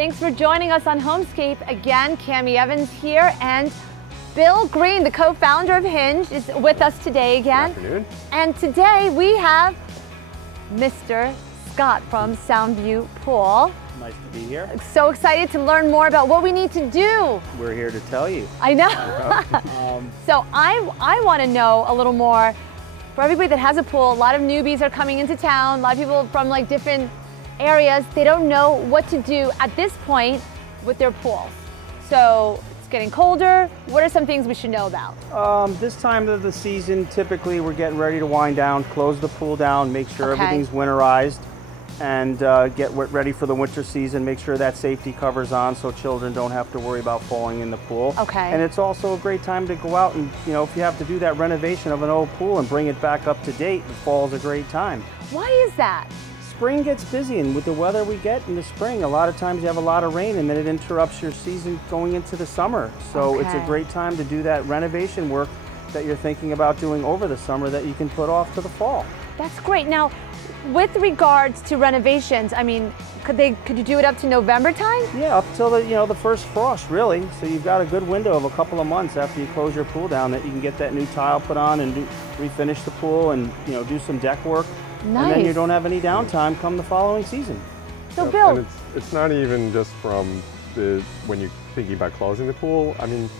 Thanks for joining us on HomeScape. Again, Cammie Evans here, and Bill Green, the co-founder of Hinged, is with us today again. Good afternoon. And today we have Mr. Scott from Soundview Pool. Nice to be here. So excited to learn more about what we need to do. We're here to tell you. I know. So I want to know a little more. For everybody that has a pool, a lot of newbies are coming into town, a lot of people from like different areas, they don't know what to do at this point with their pools. So it's getting colder. What are some things we should know about? This time of the season, typically we're getting ready to wind down, close the pool down, make sure everything's winterized, and get ready for the winter season, make sure that safety cover's on so children don't have to worry about falling in the pool. Okay. And it's also a great time to go out and, you know, if you have to do that renovation of an old pool and bring it back up to date, the fall's a great time. Why is that? Spring gets busy, and with the weather we get in the spring, a lot of times you have a lot of rain and then it interrupts your season going into the summer. So it's a great time to do that renovation work that you're thinking about doing over the summer that you can put off to the fall. That's great. Now, with regards to renovations, I mean, could you do it up to November time? Yeah, up till the first frost, really. So you've got a good window of a couple of months after you close your pool down that you can get that new tile put on and refinish the pool and do some deck work. Nice. And then you don't have any downtime come the following season. So Yep. Bill, And it's not even just from when you're thinking about closing the pool. I mean,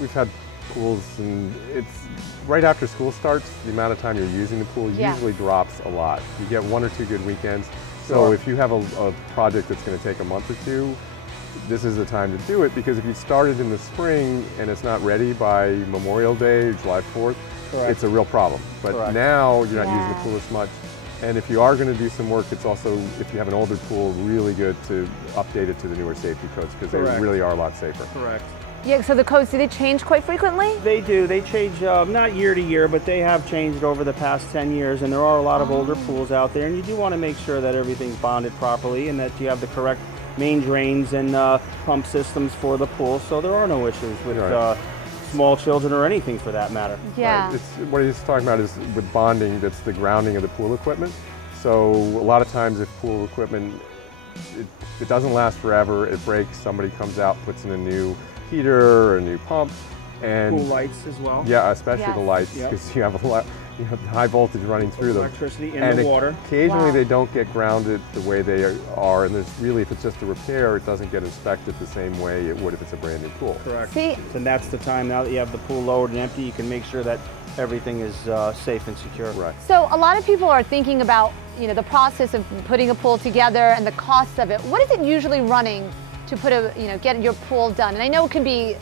we've had pools, and it's right after school starts, the amount of time you're using the pool usually drops a lot. You get 1 or 2 good weekends. So if you have a project that's going to take a month or two, this is the time to do it, because if you started in the spring and it's not ready by Memorial Day, July 4th, it's a real problem. But now you're not using the pool as much. And if you are going to do some work, it's also, if you have an older pool, really good to update it to the newer safety codes, because they really are a lot safer. Correct. yeah, so the codes, do they change quite frequently? They do. They change, not year to year, but they have changed over the past 10 years, and there are a lot of older pools out there, and you do want to make sure that everything's bonded properly and that you have the correct main drains and pump systems for the pool, so there are no issues with small children or anything for that matter. Yeah. It's, what he's talking about is with bonding, that's the grounding of the pool equipment. So a lot of times if pool equipment, it doesn't last forever, it breaks, somebody comes out, puts in a new heater or a new pump. And pool lights as well. Yeah, especially the lights, because you have a lot, high voltage running through them. Electricity in the water. Occasionally they don't get grounded the way they are, and there's really, if it's just a repair, it doesn't get inspected the same way it would if it's a brand new pool. Correct. See, and that's the time, now that you have the pool lowered and empty, you can make sure that everything is safe and secure. Right. so a lot of people are thinking about the process of putting a pool together and the cost of it. What is it usually running to put get your pool done? And I know it can be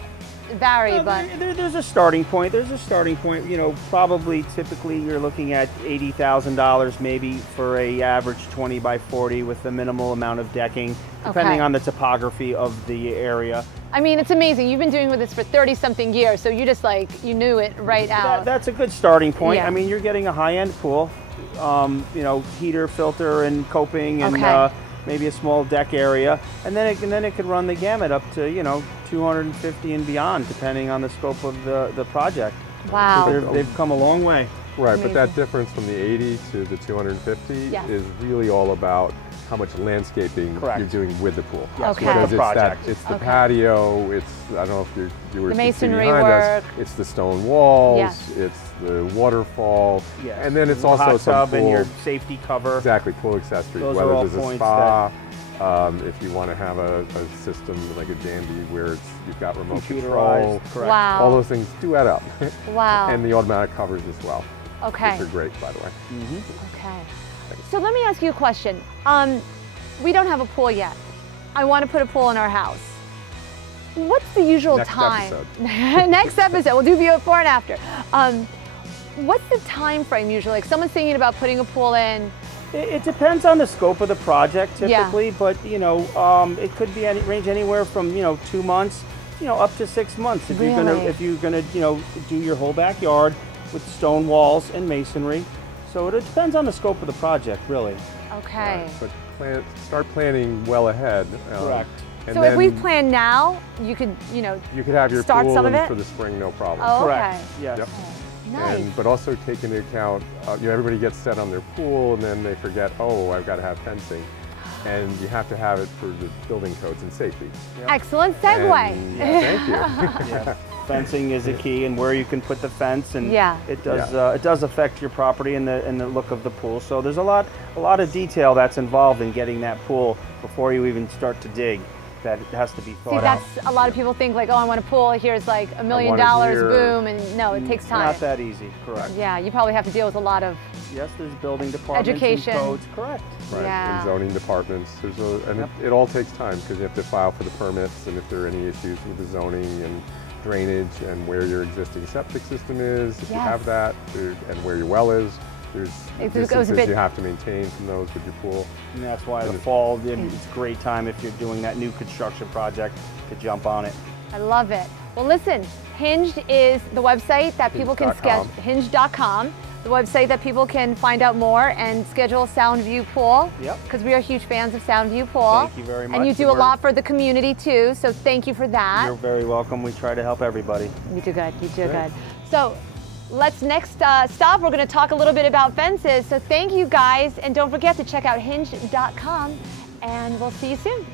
vary, but there's a starting point. There's a starting point. Probably typically you're looking at $80,000 maybe for a average 20 by 40 with a minimal amount of decking, depending on the topography of the area. I mean, it's amazing. You've been doing this for 30-something years, so you just you knew it right out. That's a good starting point. Yeah. I mean, you're getting a high-end pool, heater, filter, and coping, and maybe a small deck area, and then it could run the gamut up to 250 and beyond, depending on the scope of the project. Wow. So they've come a long way. Right, but that difference from the 80 to the 250 is really all about how much landscaping you're doing with the pool. Yes, Because the project. it's the patio, it's, I don't know if you were the masonry behind work. us, it's the stone walls, it's the waterfall, and then it's also hot some tub pool, and your safety cover. Exactly, pool accessories, Those whether are all there's a points spa, if you want to have a system like a Jambi where you've got remote control, Wow. all those things do add up. Wow. And the automatic covers as well. Okay. Which are great, by the way. Okay. So let me ask you a question. We don't have a pool yet. I want to put a pool in our house. What's the usual time? Next episode, we'll do before and after. What's the time frame usually? Like someone's thinking about putting a pool in. It depends on the scope of the project typically, but it could be range anywhere from 2 months, up to 6 months if you're gonna do your whole backyard with stone walls and masonry. So it depends on the scope of the project, really. Okay. But start planning well ahead. Correct. And so if we plan now, you could you could have your start pool some of in it for the spring, no problem. Oh, correct. Okay. Yes. Yep. Nice. But also take into account, everybody gets set on their pool and then they forget, oh, I've got to have fencing. and you have to have it for the building codes and safety. Yep. Excellent segue. And, yeah, thank you. Yeah. Fencing is a key, and where you can put the fence, and Yeah. it does affect your property and the look of the pool. So there's a lot of detail that's involved in getting that pool before you even start to dig. That has to be thought out. See, that's a lot of people think like, oh, I want a pool. Here's like $1 million, here. boom, and no, it takes time. Not that easy, correct. Yeah, you probably have to deal with a lot of Yes, there's building departments education, and codes, correct. Right, Yeah. and zoning departments. And it all takes time because you have to file for the permits, and if there are any issues with the zoning and drainage and where your existing septic system is, if you have that, and where your well is, there's distances you have to maintain from those with your pool. And that's why the fall, it's a great time if you're doing that new construction project to jump on it. I love it. Well, listen, Hinged is the website that people can schedule, hinged.com, the website that people can find out more and schedule Soundview Pool. Yep. Because we are huge fans of Soundview Pool. Thank you very much. And you do a lot for the community too, so thank you for that. You're very welcome. We try to help everybody. You do good, you do good. So let's next stop, we're going to talk a little bit about fences. So thank you guys, and don't forget to check out hinged.com, and we'll see you soon.